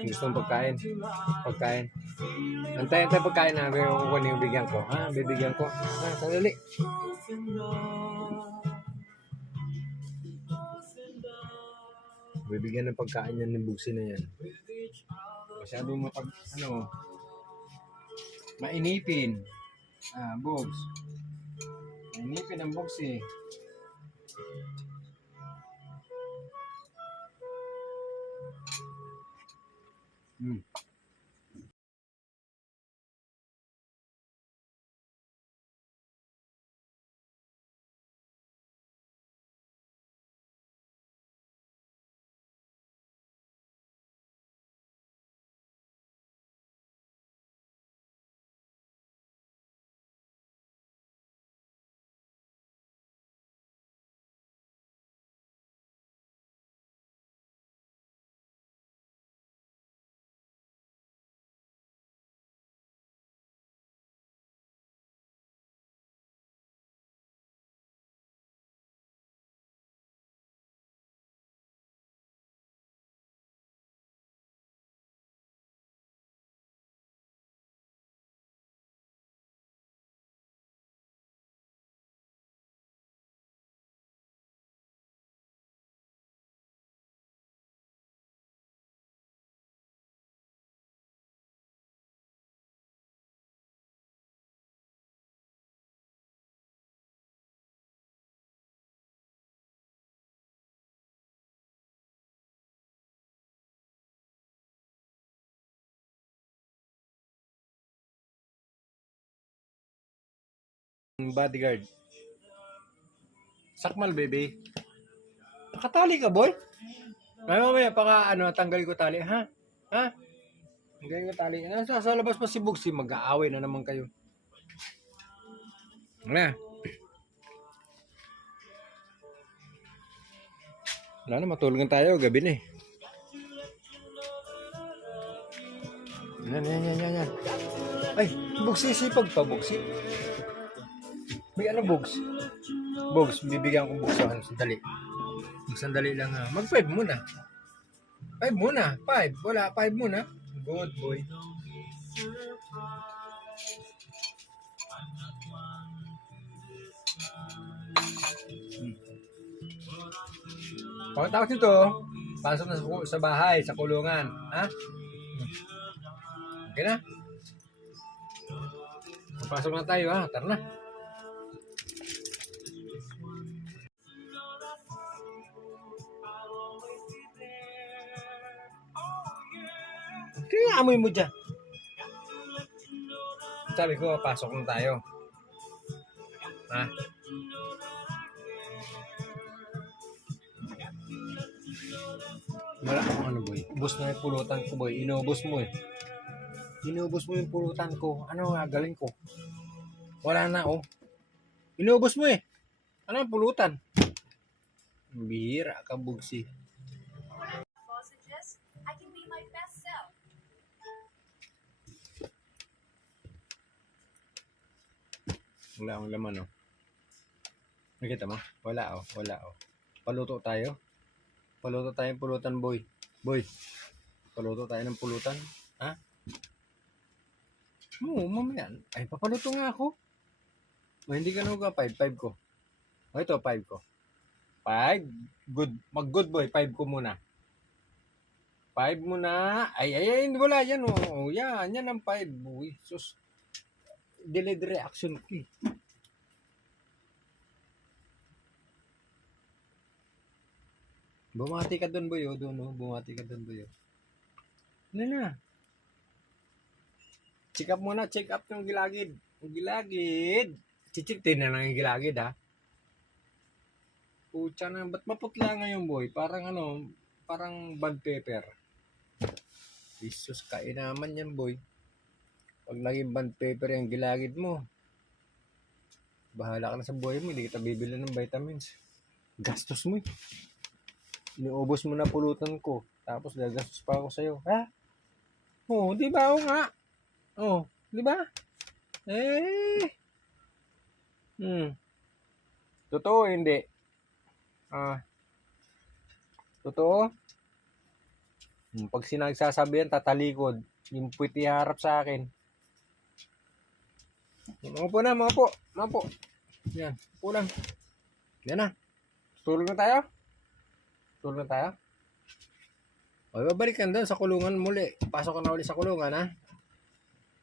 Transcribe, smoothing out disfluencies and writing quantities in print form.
Gusto mong pagkain? Pagkain. Antay pagkain namin kung yung bigyan ko. Ha? Bibigyan ko. Ha? Sandali. Bibigyan ng pagkain yan ng bugsi na yan. Masyado mainipin. Bugs. Mainipin ang bugsi. Bodyguard. Sakmal, baby. Nakatali ka, boy? Ay, mamaya, tanggal ko tali, ha? Ha? Tanggal ko tali. Sa labas pa si Bugsi, mag-aaway na naman kayo. Na. Wala na, matulungan tayo, gabi na eh. Yan. Ay, Bugsi, sipag pa, Bugsi. May Bugs? Bugs, bibigyan ko buksahan. Sandali lang ha. Mag-5 muna. 5 muna. 5. Wala, 5 muna. Good boy. Pagkatapos nito, pasok na sa bahay, sa kulungan. Ha? Okay na? Pasok na tayo ha. Tara na. Kaya amoy mo dyan. Sabi ko, pasok na tayo. Ha? Wala akong boy. Ubus na yung pulutan ko, boy. Inubos mo eh. Inubos mo yung pulutan ko. Ano nga, galing ko. Wala na, oh. Inubos mo eh. Ano yung pulutan? Bihira ka, Bugsi. Wala akong laman, oh. Nakita mo? Wala, oh. Paluto tayo ng pulutan, boy. Boy, paluto tayo ng pulutan. Ha? Mamaya. Ay, papaluto nga ako. Hindi ka naman 5 ko. Ito, 5 ko. 5. Good. Mag-good, boy. 5 ko muna. 5 muna. Ay, wala yan, oh. Yan ang 5, boy. Sus. Delayed reaction ko eh. Bumati ka doon, boy. Bumati ka doon, boy. Ano na? Check up muna. Check up yung gilagid. Yung gilagid. Chichitin na lang yung gilagid, ha? Pucha na. Ba't maputla ngayon, boy? Parang bad pepper. Jesus, kain naman yan, boy. Pag naging band paper yung gilagid mo, bahala ka na sa buhay mo, hindi kita bibili ng vitamins. Gastos mo eh. Iniubos mo na pulutan ko, tapos gagastos pa ako sa'yo. Ha? Oo, di ba? Oo nga. Oo, di ba? Totoo hindi? Totoo? Pag sinagsasabi yan, tatalikod. Yung puwit iharap sa akin. Mga po na, mga po. Mga po. Yan. Po lang. Yan na. Tulog na tayo. Tulog na tayo. O, babalik ka doon sa kulungan muli. Pasok ka na ulit sa kulungan, ha?